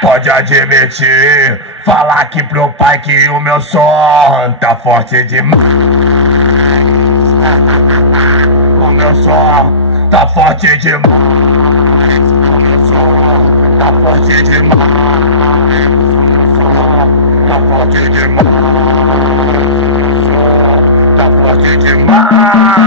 Pode admitir, falar aqui pro pai que o meu som tá forte demais. O meu som tá forte demais. O meu som tá forte demais. O meu som tá forte demais. O meu som tá forte demais.